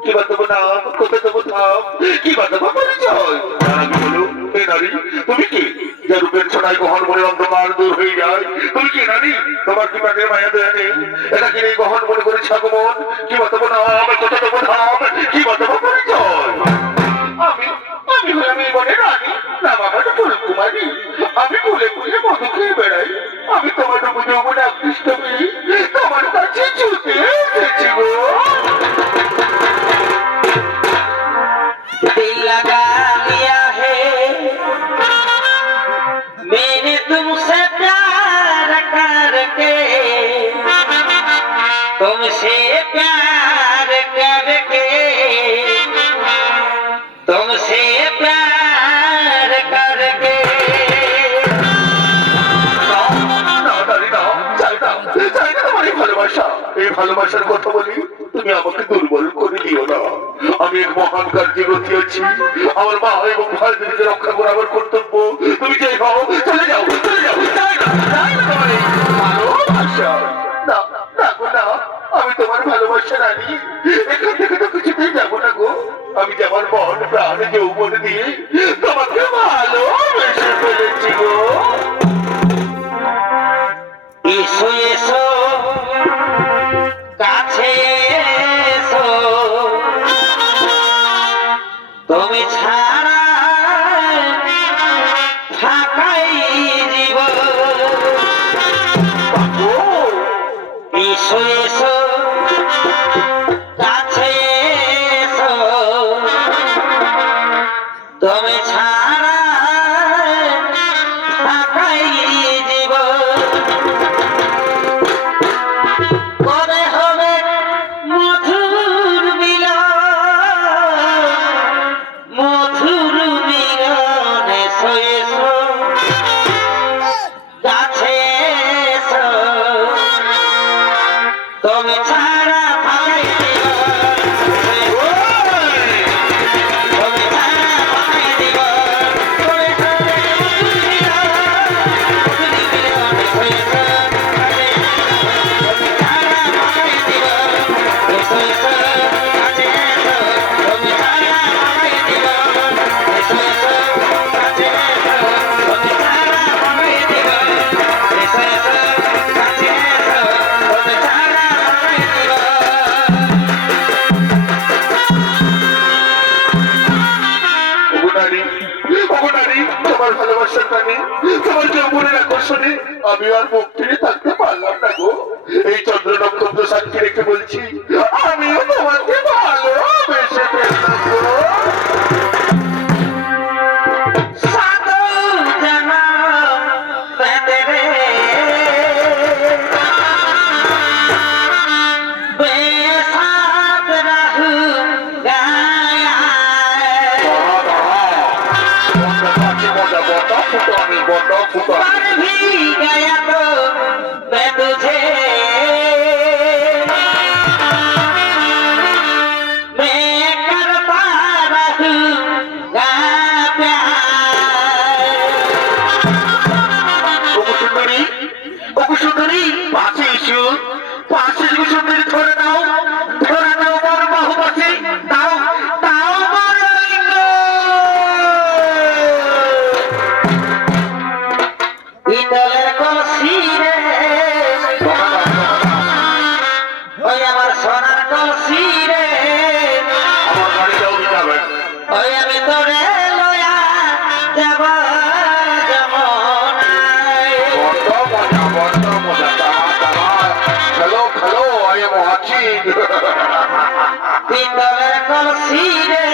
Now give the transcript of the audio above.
কিবা তোমার নাম কোথায় দেবো নাম নারী, তুমি কি? যে রূপের ছড়ায় গহন মনে অন্ধকার দূর হয়ে যায়, তুমি কি নারী? তোমার কি মানে মায়া দেয় এটা কি গহন মনে করেছ আগমন? কিবা নাম কোথায় কিবা তোমার ভালোবাসার কথা বলি, তুমি আমাকে দুর্বল করে দিও না। আমি এক মহান কার্যে রতিয়েছি আমার মা এবং ভাইদেরকে রক্ষা করা আমার কর্তব্য। তুমি যে হও চলে যাও চলে যাও আমি তোমার ভালোবাসা রানী। এখান থেকে তো কিছুতেই যাব না গো। আমি যে আমার মন, প্রাণ যৌবন দিয়ে তোমাকে ভালোবেসে ফেলেছি গো। Sweet. তোমার ভালোবাসার টানে তোমার যৌবনের আকর্ষণে আমি আর ফিরে থাকতে পারলাম না গো। এই চন্দ্র নক্ষত্র সাক্ষী রেখে বলছি? আমিও তোমাকে ফুটো আমি বটা ফুটো আমি। गया পিতলের কলসি রে ওই আমার সোনার কলসি রে ওই আমি তোরে লয়া যাব খেলো খেলো আই এম ওয়াচিং পিতলের কলসি রে